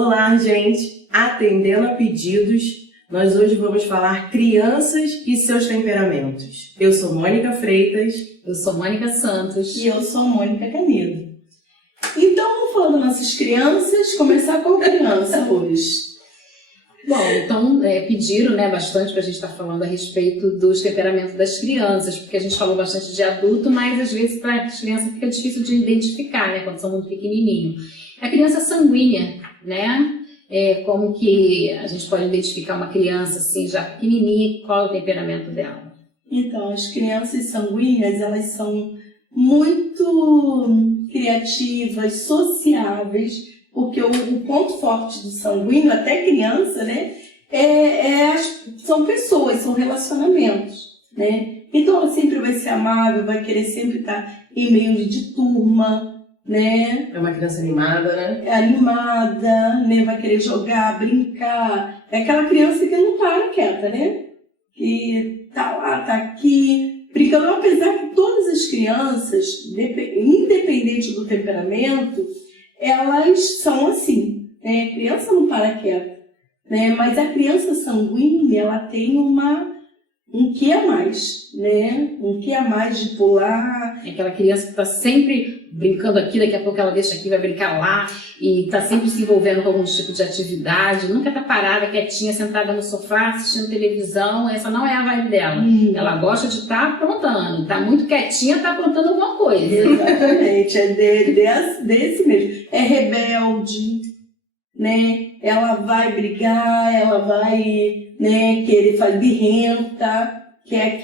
Olá, gente! Atendendo a pedidos, nós hoje vamos falar crianças e seus temperamentos. Eu sou Mônica Freitas. Eu sou Mônica Santos. E eu sou Mônica Canedo. Então, vamos falar das nossas crianças, começar com a criança hoje. Bom, então pediram bastante para a gente estar falando a respeito dos temperamentos das crianças, porque a gente falou bastante de adulto, mas às vezes para as crianças fica difícil de identificar, quando são muito pequenininhos. A criança sanguínea, como que a gente pode identificar uma criança assim, já pequenininha, qual é o temperamento dela? Então, as crianças sanguíneas, elas são muito criativas, sociáveis, porque o ponto forte do sanguíneo, até criança, são pessoas, são relacionamentos, Então, ela sempre vai ser amável, vai querer sempre estar em meio de turma, É uma criança animada, É animada, vai querer jogar, brincar. É aquela criança que não para quieta, Que tá lá, tá aqui, brincando. Apesar que todas as crianças, independente do temperamento, elas são assim, A criança não para quieta, Mas a criança sanguínea, ela tem um que a mais, Um que a mais de pular. É aquela criança que está sempre brincando aqui, daqui a pouco ela deixa aqui, vai brincar lá, e está sempre se envolvendo com algum tipo de atividade, nunca está parada, quietinha, sentada no sofá, assistindo televisão. Essa não é a vibe dela. Ela gosta de estar aprontando, está muito quietinha, está aprontando alguma coisa. Exatamente, desse mesmo. É rebelde, Ela vai brigar, ela vai, querer fazer birrenta, quer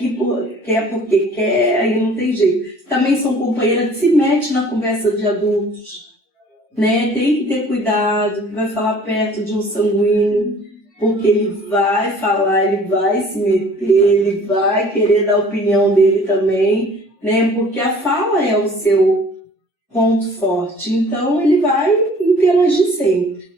porque quer, aí não tem jeito. Também são companheiras que se metem na conversa de adultos, Tem que ter cuidado, que vai falar perto de um sanguíneo, porque ele vai falar, ele vai se meter, ele vai querer dar a opinião dele também, Porque a fala é o seu ponto forte, então ele vai interagir sempre.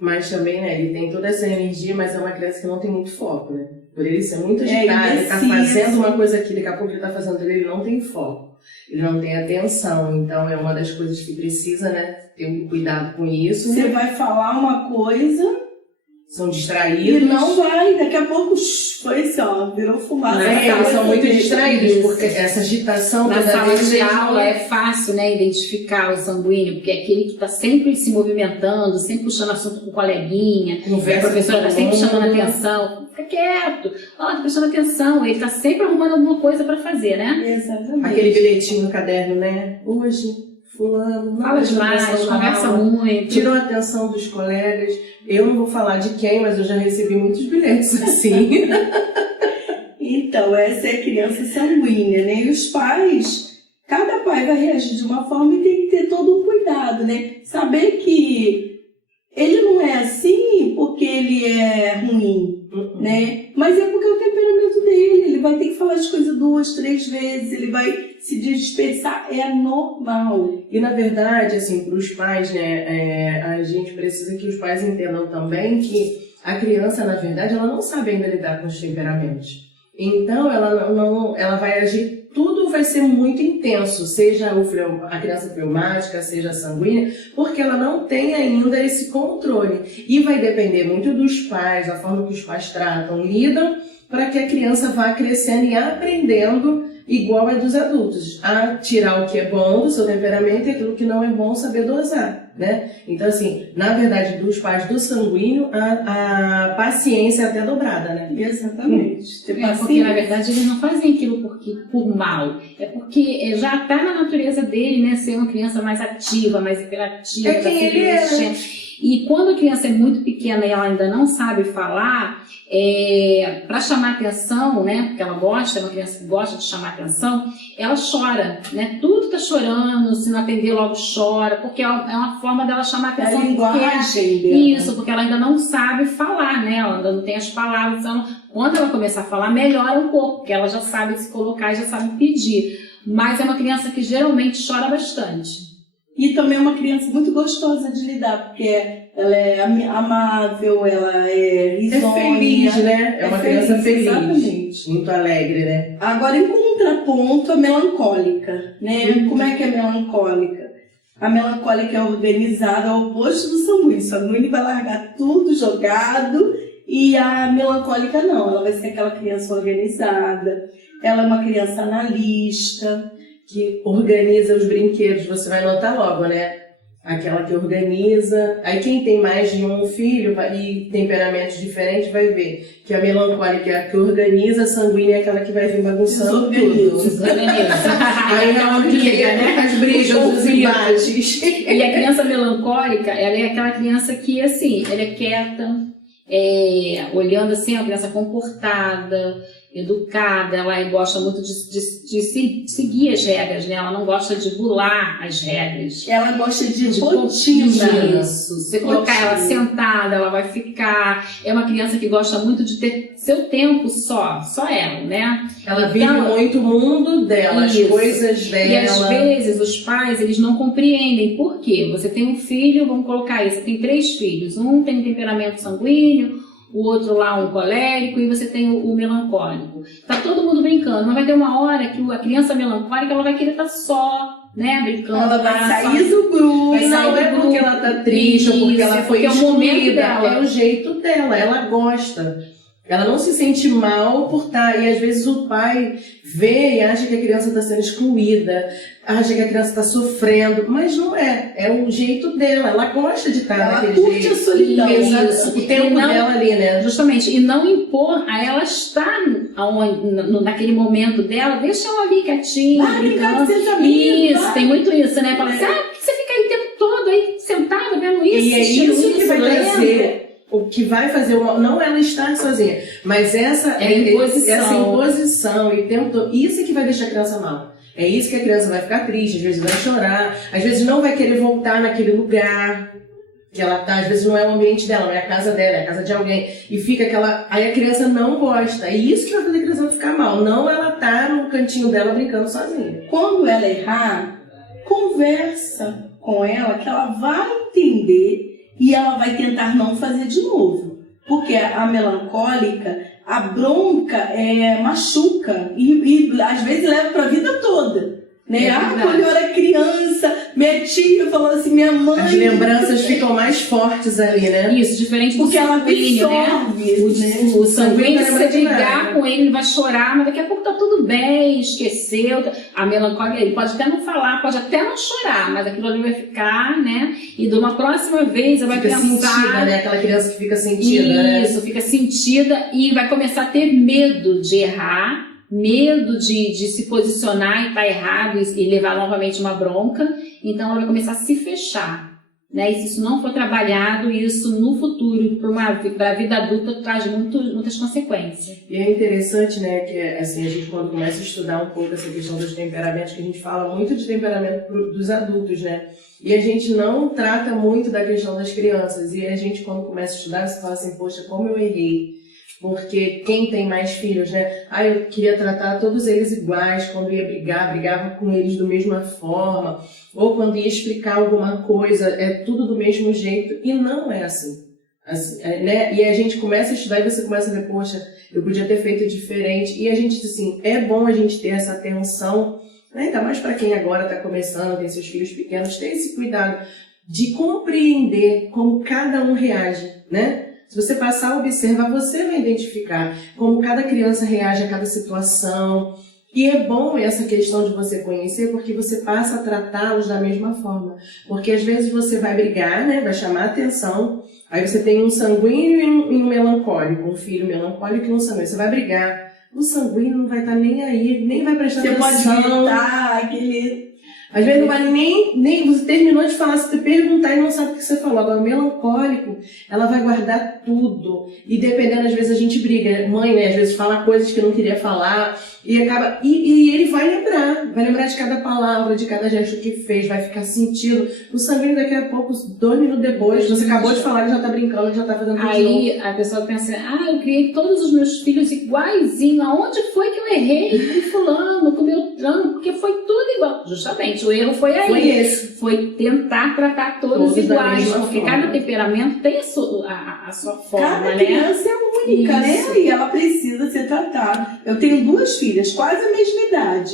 Mas também, ele tem toda essa energia, mas é uma criança que não tem muito foco, Por ele ser muito agitado, ele tá fazendo uma coisa aqui, daqui a pouco ele tá fazendo outra, ele não tem foco, ele não tem atenção. Então é uma das coisas que precisa, ter um cuidado com isso. Você vai falar uma coisa, são distraídos. E não vai, daqui a pouco foi assim, virou fumaça. Eles são muito distraídos, porque essa agitação na sala de aula é fácil, identificar o sanguíneo, porque é aquele que está sempre se movimentando, sempre puxando assunto com o coleguinha, a professora está sempre chamando atenção. Fica quieto, tá prestando atenção, ele está sempre arrumando alguma coisa para fazer, Exatamente. Aquele bilhetinho no caderno, Hoje, fulano, fala demais, conversa muito. Tirou a atenção dos colegas. Eu não vou falar de quem, mas eu já recebi muitos bilhetes assim. Então, essa é a criança sanguínea, E os pais, cada pai vai reagir de uma forma e tem que ter todo um cuidado, Saber que ele não é assim porque ele é ruim, Mas é porque é o temperamento dele. Ele vai ter que falar as coisas 2, 3 vezes, ele vai se dispersar, é normal. E na verdade, assim, para os pais, a gente precisa que os pais entendam também que a criança, na verdade, ela não sabe ainda lidar com os temperamentos. Então, ela vai agir, tudo vai ser muito intenso, seja a criança fleumática, seja a sanguínea, porque ela não tem ainda esse controle. E vai depender muito dos pais, da forma que os pais tratam, lidam, para que a criança vá crescendo e aprendendo igual é dos adultos, a tirar o que é bom do seu temperamento e aquilo que não é bom saber dosar, Então, assim, na verdade, dos pais do sanguíneo, a paciência é até dobrada, Exatamente. Porque, na verdade, eles não fazem aquilo por mal. É porque já está na natureza dele, ser uma criança mais ativa, mais hiperativa. É quem ele é, E quando a criança é muito pequena e ela ainda não sabe falar, para chamar atenção, porque ela gosta, é uma criança que gosta de chamar atenção, ela chora, Tudo está chorando, se não atender logo chora, porque é uma forma dela chamar atenção. A linguagem dela. Isso, porque ela ainda não sabe falar, Ela ainda não tem as palavras. Então, quando ela começar a falar, melhora um pouco, porque ela já sabe se colocar e já sabe pedir. Mas é uma criança que geralmente chora bastante. E também é uma criança muito gostosa de lidar, porque ela é amável, ela é risonha. É feliz, É uma criança feliz. Exatamente. Muito alegre, Agora, em contraponto, a melancólica, Como é que é melancólica? A melancólica é organizada, é o oposto do sanguíneo. O sanguíneo vai largar tudo jogado e a melancólica não. Ela vai ser aquela criança organizada. Ela é uma criança analista. Que organiza os brinquedos, você vai notar logo, né? Aquela que organiza. Aí quem tem mais de um filho e temperamentos diferentes vai ver que a melancólica é a que organiza, a sanguínea é aquela que vai vir bagunçando tudo. Aí na hora de ligar, né? As brigas, os embates. E a criança melancólica, ela é aquela criança que, assim, ela é quieta, olhando assim, a criança comportada, educada, ela gosta muito de seguir as regras, né? Ela não gosta de bular as regras. Ela gosta de rotina. Isso. Se você colocar ela sentada, ela vai ficar. É uma criança que gosta muito de ter seu tempo só ela, né? Ela vive muito o mundo dela, as coisas dela. E às vezes os pais, eles não compreendem. Por quê? Você tem um filho, vamos colocar aí, você tem 3 filhos. Um tem temperamento sanguíneo, o outro lá um colérico e você tem o melancólico. Tá todo mundo brincando, mas vai ter uma hora que a criança melancólica ela vai querer estar só, né, brincando. Ela vai sair do grupo. Mas não é porque ela tá triste ou porque ela foi excluída, é o jeito dela, ela gosta. Ela não se sente mal por estar, e às vezes o pai vê e acha que a criança está sendo excluída, acha que a criança está sofrendo, mas não é, é o jeito dela, ela gosta de estar naquele jeito. Ela curte a solidão, isso, o tempo dela ali, né? Justamente, e não impor a ela estar naquele momento dela, deixa ela ali quietinha, brincando. Isso, tem muito isso, né? Fala assim, por que você fica aí o tempo todo aí sentada vendo isso? E é isso que vai trazer. O que vai fazer não ela estar sozinha, mas essa imposição e tempo todo, isso é que vai deixar a criança mal. É isso que a criança vai ficar triste, às vezes vai chorar, às vezes não vai querer voltar naquele lugar que ela tá, às vezes não é o ambiente dela, não é a casa dela, é a casa de alguém. E fica aí a criança não gosta. É isso que vai fazer a criança ficar mal, não ela tá no cantinho dela brincando sozinha. Quando ela errar, conversa com ela que ela vai entender. E ela vai tentar não fazer de novo. Porque a melancólica, a bronca machuca e às vezes leva para a vida toda. Né? Quando eu era criança, minha tia falou assim, minha mãe... As lembranças ficam mais fortes ali, né? Isso, diferente do porque sanguíneo, ela absorve, né? O sanguíneo, se você brigar com ele, ele vai chorar, mas daqui a pouco tá tudo bem, esqueceu. A melancólica, ele pode até não falar, pode até não chorar, mas aquilo ali vai ficar, né? E de uma próxima vez, ela vai fica pensar... sentida, né? Aquela criança que fica sentida, Isso, fica sentida e vai começar a ter medo de errar, medo de se posicionar e estar errado e levar novamente uma bronca, então ela vai começar a se fechar, né? E se isso não for trabalhado, isso no futuro, para a vida adulta, traz muitas consequências. E é interessante, né, que assim, a gente quando começa a estudar um pouco essa questão dos temperamentos, que a gente fala muito de temperamento dos adultos, né? E a gente não trata muito da questão das crianças, e a gente quando começa a estudar, você fala assim, poxa, como eu errei. Porque quem tem mais filhos, né? Eu queria tratar todos eles iguais, quando ia brigar, brigava com eles da mesma forma, ou quando ia explicar alguma coisa, é tudo do mesmo jeito, e não é assim. Né? E a gente começa a estudar e você começa a ver, poxa, eu podia ter feito diferente, e a gente, assim, é bom a gente ter essa atenção, né? Ainda mais para quem agora está começando, tem seus filhos pequenos, ter esse cuidado de compreender como cada um reage, né? Se você passar a observar, você vai identificar como cada criança reage a cada situação. E é bom essa questão de você conhecer, porque você passa a tratá-los da mesma forma. Porque às vezes você vai brigar, né? Vai chamar atenção. Aí você tem um sanguíneo e um melancólico, um filho melancólico e um sanguíneo. Você vai brigar. O sanguíneo não vai estar nem aí, nem vai prestar atenção. Você pode gritar, aquele... Às vezes não vai nem você terminou de falar, se você perguntar e não sabe o que você falou. Agora, o melancólico, ela vai guardar tudo. E dependendo, às vezes a gente briga. Mãe, né, às vezes fala coisas que não queria falar. E acaba. E ele vai lembrar de cada palavra, de cada gesto que fez, vai ficar sentindo. O sanguíneo, daqui a pouco, 2 minutos depois, você acabou de falar, ele já tá brincando, ele já tá fazendo tudo. Aí a pessoa pensa, eu criei todos os meus filhos iguaizinho. Aonde foi que eu errei? Com fulano, com meu trano, porque foi tudo igual. Justamente, o erro foi aí. Foi esse. Foi tentar tratar todos iguais, porque cada temperamento tem a sua forma, cada né? Criança é única, né? E ela precisa ser tratada. Eu tenho 2 filhas, quase a mesma idade.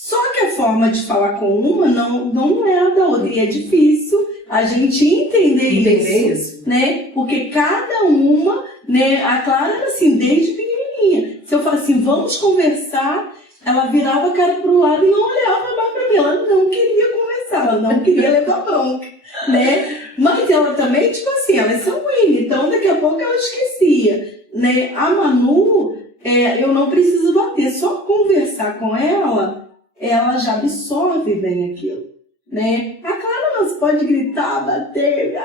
Só que a forma de falar com uma não é a da outra. E é difícil a gente entender isso, né? Porque cada uma, né? A Clara era assim, desde pequenininha. Se eu falo assim, vamos conversar, ela virava a cara pro lado e não olhava mais pra mim. Ela não queria conversar, ela não queria levar bronca, né? Mas ela também, tipo assim, ela é sanguínea, então daqui a pouco ela esquecia, né? A Manu, eu não preciso bater, só conversar com ela já absorve bem aquilo, né? A Clara não se pode gritar, bater, né?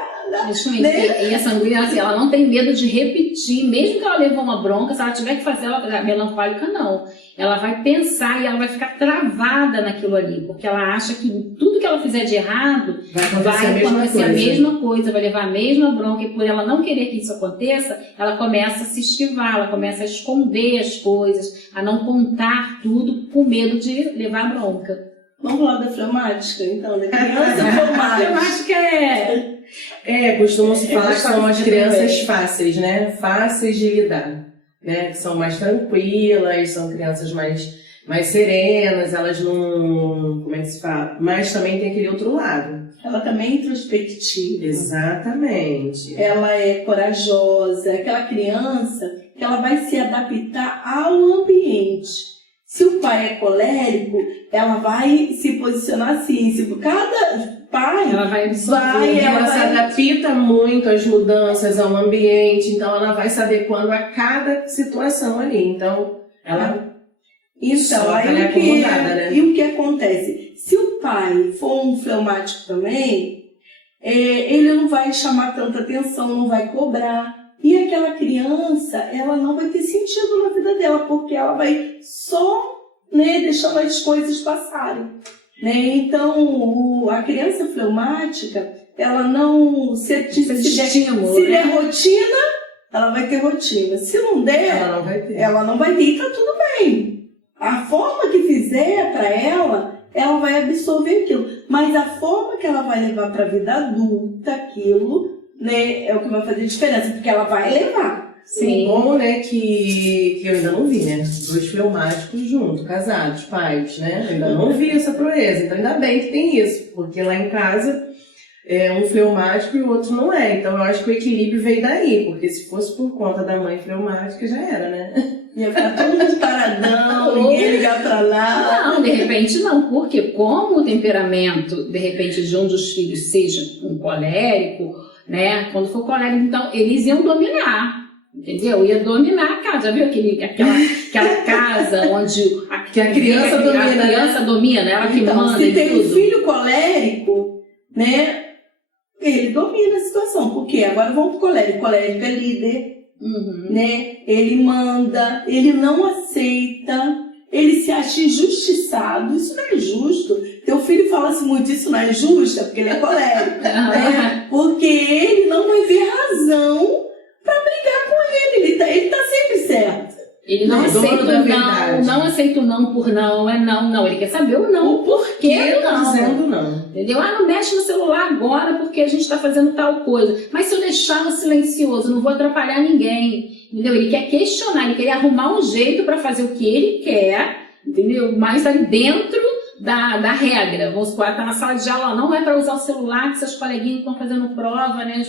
E a sanguínea, assim, ela não tem medo de repetir, mesmo que ela leve uma bronca, se ela tiver que fazer, ela melancólica não. Ela vai pensar e ela vai ficar travada naquilo ali, porque ela acha que tudo que ela fizer de errado vai acontecer a mesma coisa, vai levar a mesma bronca, e por ela não querer que isso aconteça, ela começa a se esquivar, ela começa a esconder as coisas, a não contar tudo com medo de levar bronca. Vamos falar da fleumática, então, da criança fleumática. Fleumática costumam-se falar que são as crianças fáceis, né? Fáceis de lidar, né? Que são mais tranquilas, são crianças mais serenas, elas não... Como é que se fala? Mas também tem aquele outro lado. Ela também é introspectiva. Exatamente. Ela é corajosa, aquela criança que ela vai se adaptar ao ambiente. Se o pai é colérico, ela vai se posicionar assim. Se cada pai ela vai absorver, ela se adapta muito às mudanças, ao ambiente. Então, ela vai se adequando a cada situação ali. Então, ela aí acomodada, né? E o que acontece? Se o pai for um fleumático também, ele não vai chamar tanta atenção, não vai cobrar. E aquela criança, ela não vai ter sentido na vida dela, porque ela vai só, né, deixando as coisas passarem. Né? Então, a criança fleumática, ela não... Se der rotina, ela vai ter rotina. Se não der, ela não vai ter. E tá tudo bem. A forma que fizer para ela vai absorver aquilo. Mas a forma que ela vai levar para a vida adulta, aquilo... Né, é o que vai fazer diferença, porque ela vai levar. Sim. Bom, né, que eu ainda não vi, né? 2 fleumáticos juntos, casados, pais, né? Eu ainda não vi essa proeza. Então, ainda bem que tem isso, porque lá em casa é um fleumático e o outro não é. Então, eu acho que o equilíbrio veio daí, porque se fosse por conta da mãe fleumática, já era, né? Ia ficar todo mundo paradão, ninguém ligar pra lá. Não, de repente não, porque como o temperamento, de repente, de um dos filhos seja um colérico, né? Quando for colérico, então eles iam dominar, entendeu? Ia dominar a casa. Já viu aquela casa onde a criança domina, ela que então, manda se e tem tudo. Um filho colérico, né? Ele domina a situação. Porque agora vamos pro colérico. O colérico é líder, né? Ele manda, ele não aceita, ele se acha injustiçado. Isso não é justo. Teu filho fala-se muito, isso não é justo, porque ele é colérico, né? Porque ele não vai ver razão para brigar com ele. Ele tá sempre certo. Ele não aceita o não aceita o não por não, não. Ele quer saber o não, o porquê tá dizendo não. Entendeu? Não mexe no celular agora porque a gente está fazendo tal coisa. Mas se eu deixar no silencioso, não vou atrapalhar ninguém. Entendeu? Ele quer questionar, ele quer arrumar um jeito para fazer o que ele quer, entendeu? Mas ali dentro da regra. Vamos supor, tá na sala de aula, não é para usar o celular que seus coleguinhas estão fazendo prova, né?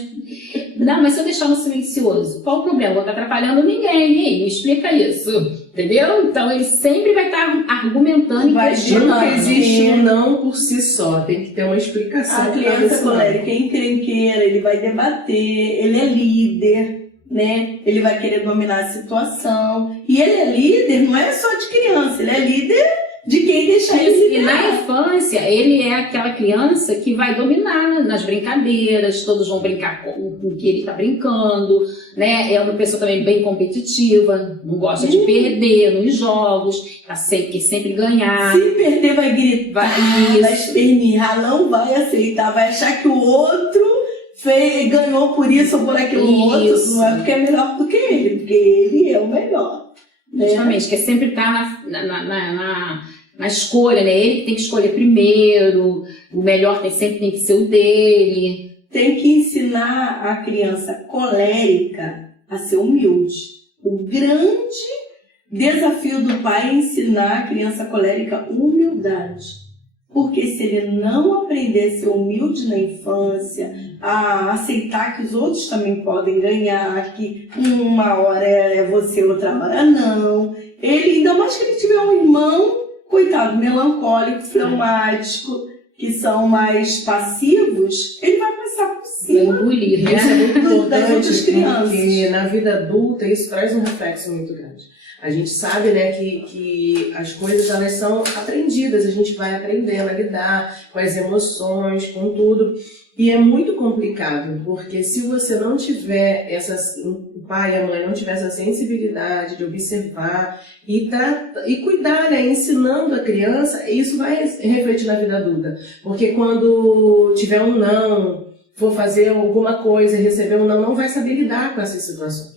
Não, mas se eu deixar no silencioso, qual o problema? Vou estar atrapalhando ninguém, me explica isso, entendeu? Então ele sempre vai estar argumentando e questionando. Não existe um não por si só, tem que ter uma explicação. A criança colérica é encrenqueira, ele vai debater, ele é líder, né? Ele vai querer dominar a situação. E ele é líder, não é só de criança, ele é líder de quem deixar ele se E na infância, ele é aquela criança que vai dominar nas brincadeiras, todos vão brincar com o que ele está brincando, né? É uma pessoa também bem competitiva, não gosta de perder nos jogos, quer sempre ganhar. Se perder, vai gritar, vai espernear, não vai aceitar, vai achar que o outro ganhou por isso ou por aquilo outro, não é porque é melhor do que ele, porque ele é o melhor. Justamente, quer sempre estar na escolha, né? Ele tem que escolher primeiro, o melhor sempre tem que ser o dele. Tem que ensinar a criança colérica a ser humilde. O grande, Desafio do pai é ensinar a criança colérica humildade. Porque se ele não aprender a ser humilde na infância, a aceitar que os outros também podem ganhar, que uma hora é você, outra hora não. Ele, ainda mais que ele tiver um irmão, coitado, melancólico, fleumático, que são mais passivos, ele vai passar por cima engolir, né? Isso é muito das outras importante, crianças. porque na vida adulta isso traz um reflexo muito grande. A gente sabe, né, que as coisas elas são aprendidas, a gente vai aprendendo a lidar com as emoções, com tudo. E é muito complicado, porque se você não tiver o pai e a mãe não tiver essa sensibilidade de observar e cuidar, né, ensinando a criança, isso vai refletir na vida adulta. Porque quando tiver um não, for fazer alguma coisa e receber um não, não vai saber lidar com essas situações.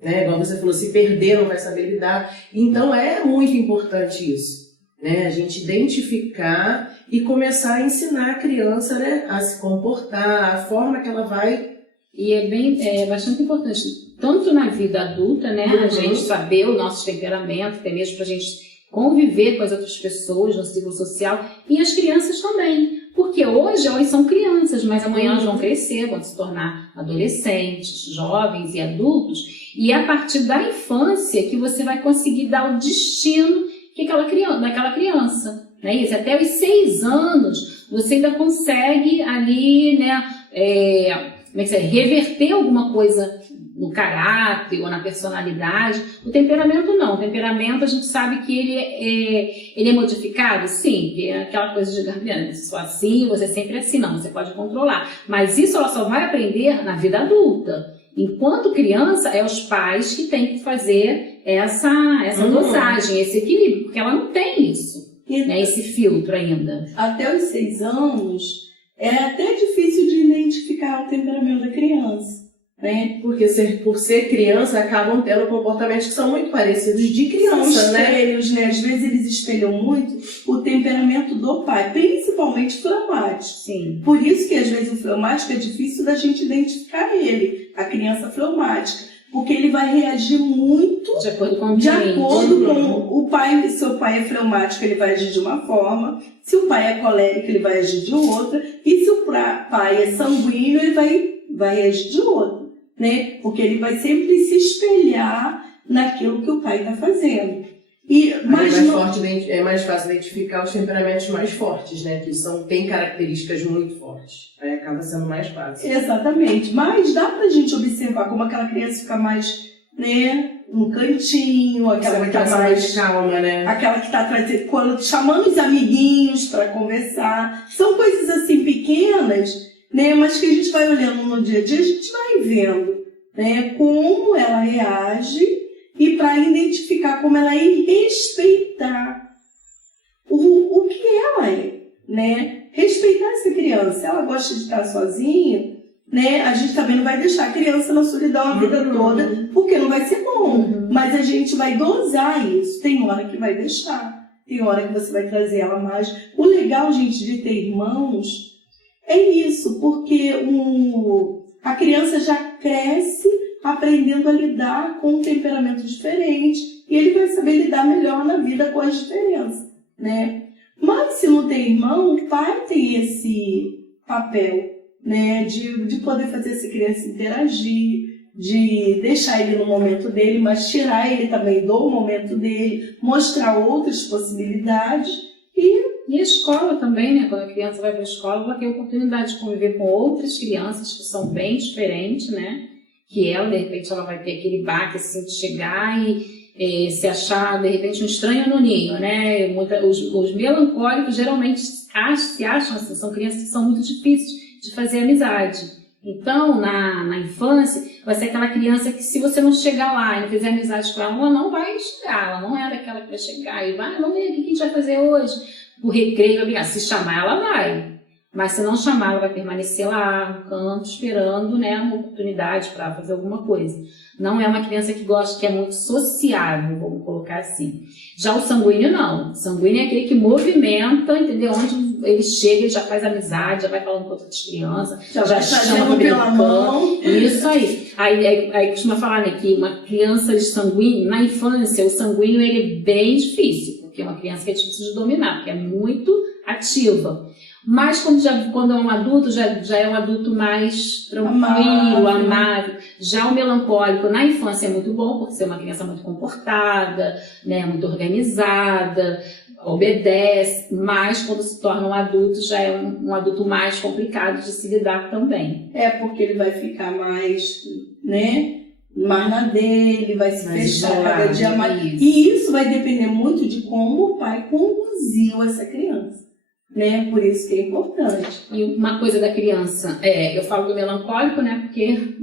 Né? Igual você falou, se perder não vai saber lidar. Então é muito importante isso, né? A gente identificar e começar a ensinar a criança, né, a se comportar, a forma que ela vai. E é bastante importante, tanto na vida adulta, né, a gente saber o nosso temperamento, até mesmo para a gente conviver com as outras pessoas no ciclo social, e as crianças também. Porque hoje elas são crianças, mas amanhã elas vão crescer, vão se tornar adolescentes, jovens e adultos. E é a partir da infância que você vai conseguir dar o destino daquela criança. Né? Isso, até os 6 anos, você ainda consegue ali, né, reverter alguma coisa no caráter ou na personalidade. O temperamento não. O temperamento a gente sabe que ele é modificado, sim, que é aquela coisa de Garbiano, se for assim, você é sempre assim, não, você pode controlar. Mas isso ela só vai aprender na vida adulta. Enquanto criança, é os pais que têm que fazer essa dosagem, esse equilíbrio, porque ela não tem isso, né, esse filtro ainda. Até os 6 anos, é até difícil de identificar o temperamento da criança. Né? Porque por ser criança, acabam tendo comportamentos que são muito parecidos de criança, são espelhos, né? Às vezes eles espelham muito o temperamento do pai, principalmente fleumático. Sim. Por isso que às vezes o fleumático é difícil da gente identificar ele, a criança fleumática, porque ele vai reagir muito de acordo com o pai. Se o pai é fleumático, ele vai agir de uma forma, se o pai é colérico, ele vai agir de outra, e se o pai é sanguíneo, ele vai agir de outra. Né? Porque ele vai sempre se espelhar naquilo que o pai está fazendo. É mais fácil identificar os temperamentos mais fortes, né? Que têm características muito fortes. Aí acaba sendo mais fácil. Exatamente. Mas dá pra gente observar como aquela criança fica mais, né, no cantinho, aquela que está mais calma, né? Aquela que está chamando os amiguinhos para conversar. São coisas assim pequenas, né, mas que a gente vai olhando no dia a dia, a gente vai vendo, né, como ela reage e para identificar como ela é e respeitar o que ela é, né? Respeitar essa criança. Ela gosta de estar sozinha, né? A gente também não vai deixar a criança na solidão a vida toda, porque não vai ser bom. Mas a gente vai dosar isso. Tem hora que vai deixar, tem hora que você vai trazer ela mais. O legal, gente, de ter irmãos é isso, porque a criança já cresce aprendendo a lidar com um temperamento diferente e ele vai saber lidar melhor na vida com as diferenças, né? Mas se não tem irmão, o pai tem esse papel, né, de poder fazer essa criança interagir, de deixar ele no momento dele, mas tirar ele também do momento dele, mostrar outras possibilidades. E a escola também, né? Quando a criança vai para a escola, ela tem a oportunidade de conviver com outras crianças que são bem diferentes, né? Que ela, de repente, ela vai ter aquele baque assim, de chegar e se achar, de repente, um estranho no ninho, né? Os melancólicos geralmente se acham assim, são crianças que são muito difíceis de fazer amizade. Então, na infância, vai ser aquela criança que, se você não chegar lá e não fizer amizade com ela não vai chegar. Ela não é daquela que vai chegar e vamos ver o que a gente vai fazer hoje. O recreio, se chamar, ela vai. Mas se não chamar, ela vai permanecer lá no canto, esperando, né, uma oportunidade para fazer alguma coisa. Não é uma criança que gosta, que é muito sociável, vamos colocar assim. Já o sanguíneo, não. O sanguíneo é aquele que movimenta, entendeu? Onde ele chega, ele já faz amizade, já vai falando com outras crianças, já chama pela mão. Isso aí. Aí costuma falar, né, que uma criança de sanguíneo, na infância, o sanguíneo ele é bem difícil, porque é uma criança que é difícil de dominar, porque é muito ativa. Mas quando é um adulto, já é um adulto mais tranquilo, amável. Já o melancólico na infância é muito bom, porque você é uma criança muito comportada, né, muito organizada, obedece, mas quando se torna um adulto, já é um adulto mais complicado de se lidar também. Porque ele vai ficar mais, né, mais na dele, vai se fechar cada dia mais. E isso vai depender muito de como o pai conduziu essa criança, né? Por isso que é importante. E uma coisa da criança, eu falo do melancólico, né, porque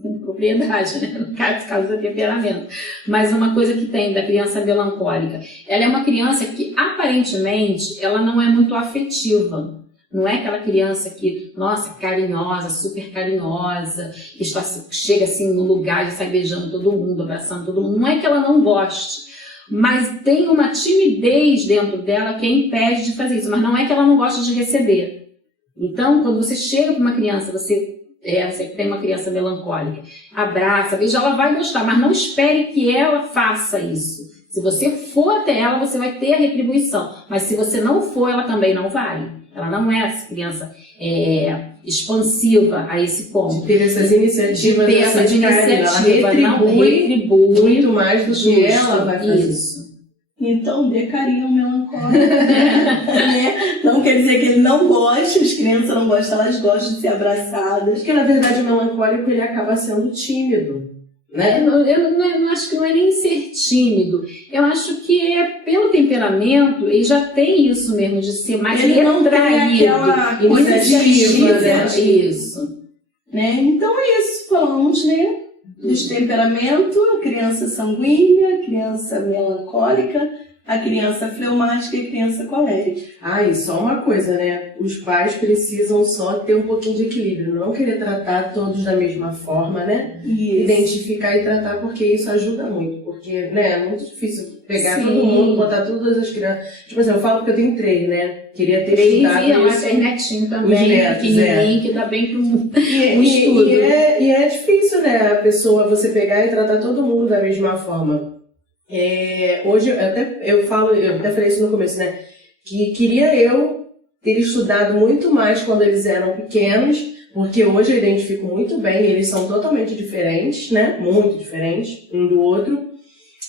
com propriedade, né, no caso do temperamento. Mas uma coisa que tem da criança melancólica, ela é uma criança que aparentemente ela não é muito afetiva. Não é aquela criança que, nossa, carinhosa, super carinhosa, que chega assim no lugar e sai beijando todo mundo, abraçando todo mundo. Não é que ela não goste, mas tem uma timidez dentro dela que a impede de fazer isso. Mas não é que ela não gosta de receber. Então, quando você chega para uma criança, você tem uma criança melancólica, abraça, beija, ela vai gostar, mas não espere que ela faça isso. Se você for até ela, você vai ter a retribuição. Mas se você não for, ela também não vai. Ela não é essa criança expansiva a esse ponto. De ter essas iniciativas, ela retribui muito mais do que ela vai fazer. Isso. Então, dê carinho ao melancólico. Né? Não quer dizer que ele não goste, as crianças não gostam, elas gostam de ser abraçadas. Porque, na verdade, o melancólico ele acaba sendo tímido. Né? Eu acho que não é nem ser tímido. Eu acho que pelo temperamento, ele já tem isso mesmo, de ser mais ele retraído. Não tem aquela coisa né? Isso. Né? Então é isso, falamos, né? Dos temperamentos, a criança sanguínea, a criança melancólica, a criança fleumática e a criança colérica. E só uma coisa, né? Os pais precisam só ter um pouquinho de equilíbrio, não querer tratar todos da mesma forma, né? Isso. Identificar e tratar, porque isso ajuda muito, porque, né, é muito difícil pegar todo mundo, botar todas as crianças. Tipo assim, eu falo que eu tenho 3, né? Queria ter estudado isso. Tem netinho também, os netos, pequenininho, que dá bem para um estudo. E é difícil, né, a pessoa, você pegar e tratar todo mundo da mesma forma. Hoje, eu até falei isso no começo, né? Que queria eu ter estudado muito mais quando eles eram pequenos, porque hoje eu identifico muito bem, eles são totalmente diferentes, né? Muito diferentes um do outro.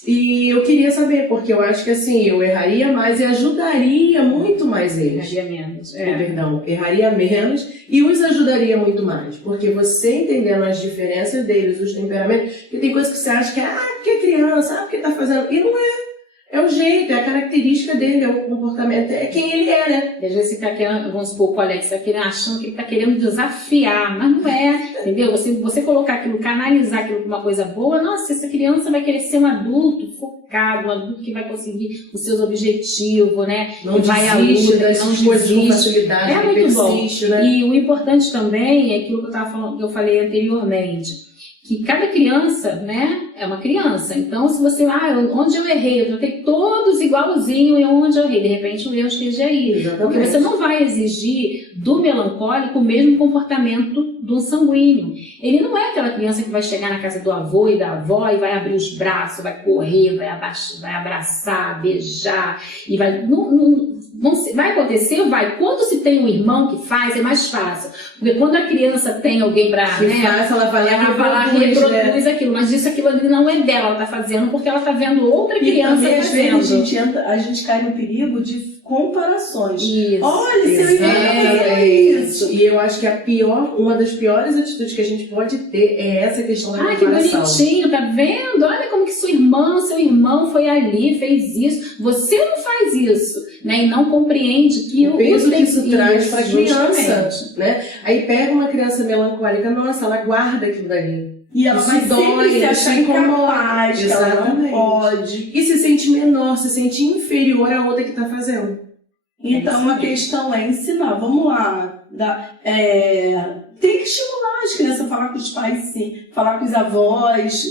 E eu queria saber, porque eu acho que assim, eu erraria mais e ajudaria muito mais eles. Erraria menos. Perdão, erraria menos e os ajudaria muito mais. Porque você entendendo as diferenças deles, os temperamentos, porque tem coisas que você acha que porque é criança, porque tá fazendo. E não é. É o jeito, é a característica dele, é o comportamento, é quem ele é, né? E às vezes você tá querendo, vamos supor, o Alex tá querendo, achando que ele tá querendo desafiar, mas não é, entendeu? Você colocar aquilo, canalizar aquilo para uma coisa boa, nossa, essa criança vai querer ser um adulto focado, um adulto que vai conseguir os seus objetivos, né? Não vai desiste das coisas com facilidade, é muito persiste, bom. Né? E o importante também é aquilo que eu tava falando, que eu falei anteriormente, que cada criança, né, é uma criança. Então, se você, onde eu errei, eu tratei todos igualzinho e onde eu errei, de repente o erro esteja aí. Exatamente. Porque você não vai exigir do melancólico o mesmo comportamento do sanguíneo. Ele não é aquela criança que vai chegar na casa do avô e da avó e vai abrir os braços, vai correr, vai abraçar, beijar, e vai... vai acontecer, vai. Quando se tem um irmão que faz, é mais fácil. Porque quando a criança tem alguém para, ela vai lá e reproduz aquilo. Mas aquilo ali não é dela, ela tá fazendo porque ela tá vendo outra criança também, fazendo. Às vezes a gente cai no perigo de comparações. Isso. Olha, seu irmão tá isso. E eu acho que uma das piores atitudes que a gente pode ter é essa questão da comparação. Que bonitinho, tá vendo? Olha como que seu irmão foi ali, fez isso. Você não faz isso, né? E não compreende que o peso que isso traz para a criança, justamente. né? Aí pega uma criança melancólica, nossa, ela guarda aquilo dali. E ela vai sempre se achar incapaz, que ela não pode. E se sente menor, se sente inferior à outra que está fazendo. Então a questão é ensinar. Vamos lá. Tem que estimular as crianças a falar com os pais, sim. Falar com os avós.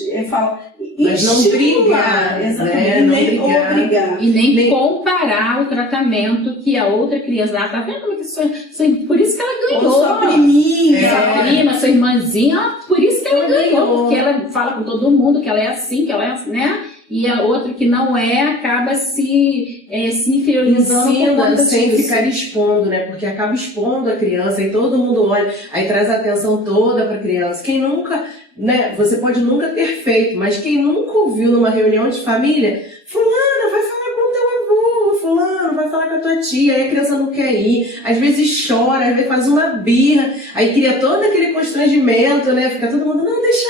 Mas não brigar. Exatamente. Né? Nem obrigar. E nem comparar o tratamento que a outra criança dá. Tá vendo como que por isso que ela ganhou. Ou sua priminha. Sua prima, sua irmãzinha. Por isso que ela ganhou, porque ela fala com todo mundo que ela é assim, né? E a outra que não acaba se inferiorizando por conta sem disso. ficar expondo, né? Porque acaba expondo a criança e todo mundo olha, aí traz a atenção toda para a criança. Quem nunca, né? Você pode nunca ter feito, mas quem nunca ouviu numa reunião de família, fulana, vai falar com o teu avô, fulano, vai falar com a tua tia, aí a criança não quer ir, às vezes chora, às vezes faz uma birra, aí cria todo aquele constrangimento, né? Fica todo mundo, não, deixa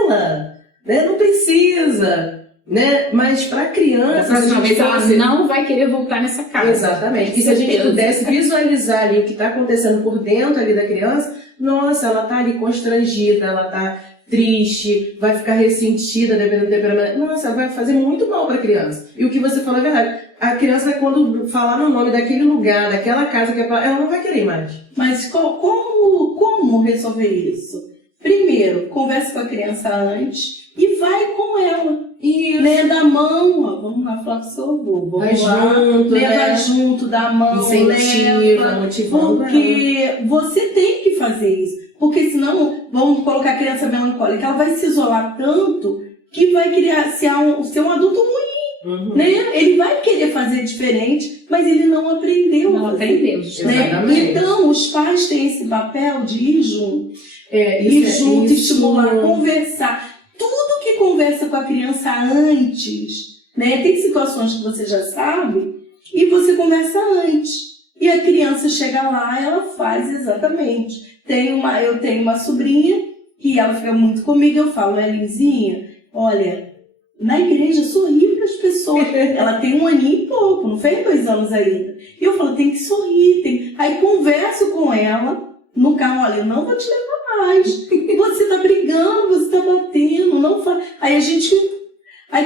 ela, né? Não precisa. Né? Mas para a criança, a próxima vez ela não vai querer voltar nessa casa. Exatamente. E se a gente pudesse visualizar ali o que está acontecendo por dentro ali da criança, nossa, ela está ali constrangida, ela está triste, vai ficar ressentida dependendo do temperamento. Nossa, vai fazer muito mal para a criança. E o que você falou é verdade. A criança, quando falar no nome daquele lugar, daquela casa que ela não vai querer mais. Mas como resolver isso? Primeiro, converse com a criança antes e vai com ela. Isso. Lê da mão, ó, vamos lá falar com o seu avô. Vai junto, leva né? junto da mão, incentiva, motivando. Porque você tem que fazer isso. Porque senão, vamos colocar a criança melancólica, ela vai se isolar tanto que vai criar, ser um adulto ruim. Uhum. Né? Ele vai querer fazer diferente, mas ele não aprendeu. Não aprendeu, né? Então, os pais têm esse papel de ir junto. Estimular, conversar. Tudo que conversa com a criança antes, né? Tem situações que você já sabe e você conversa antes. E a criança chega lá, ela faz exatamente. Eu tenho uma sobrinha que ela fica muito comigo, eu falo, Elinzinha, olha, na igreja sorri para as pessoas. Ela tem 1 aninho e pouco, não fez 2 anos ainda. E eu falo, tem que sorrir. Aí converso com ela no carro, olha, eu não vou te levar mais. Você tá brigando, você tá batendo, não fala. Aí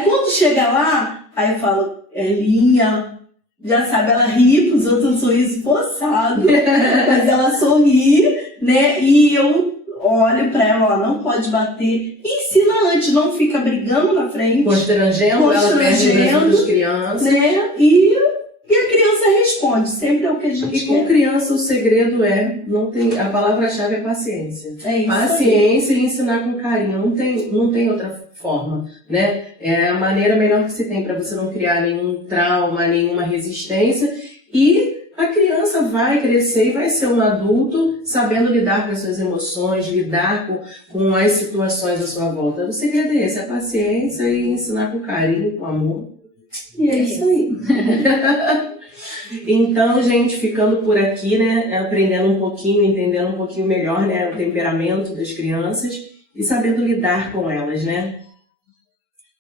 quando chega lá, aí eu falo, Elinha, já sabe, ela ri pros outros um sorriso forçado, mas ela sorri, né? E eu olho pra ela, ó, não pode bater. Ensina antes, não fica brigando na frente. Constrangendo ela perto das crianças. Né? E a criança responde, sempre é o que a gente quer. E com criança o segredo a palavra-chave é paciência. É isso. Paciência e ensinar com carinho, não tem outra forma, né? É a maneira melhor que se tem para você não criar nenhum trauma, nenhuma resistência, e a criança vai crescer e vai ser um adulto sabendo lidar com as suas emoções, lidar com as situações à sua volta. O segredo é esse, a paciência e ensinar com carinho, com amor. E é isso aí. Então, gente, ficando por aqui, né, aprendendo um pouquinho, entendendo um pouquinho melhor, né, o temperamento das crianças e sabendo lidar com elas, né?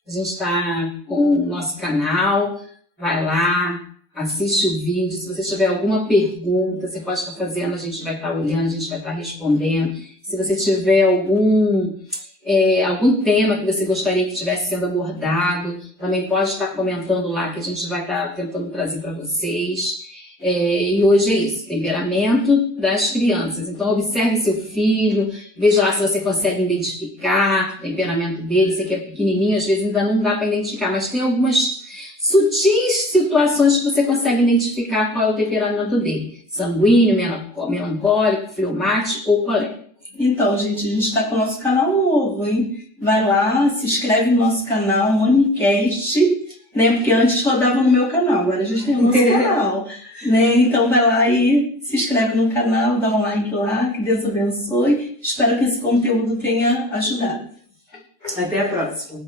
A gente está com o nosso canal, vai lá, assiste o vídeo. Se você tiver alguma pergunta, você pode estar fazendo, a gente vai estar olhando, a gente vai estar respondendo. Se você tiver algum tema que você gostaria que estivesse sendo abordado, também pode estar comentando lá, que a gente vai estar tentando trazer para vocês. E hoje é isso, temperamento das crianças. Então observe seu filho, veja lá se você consegue identificar o temperamento dele. Você que é pequenininho, às vezes ainda não dá para identificar, mas tem algumas sutis situações que você consegue identificar qual é o temperamento dele. Sanguíneo, melancólico, fleumático ou colérico. Então, gente, a gente está com o nosso canal novo, hein? Vai lá, se inscreve no nosso canal, Monicast, né? Porque antes rodava no meu canal, agora a gente tem o nosso canal, né? Então vai lá e se inscreve no canal, dá um like lá, que Deus abençoe. Espero que esse conteúdo tenha ajudado. Até a próxima.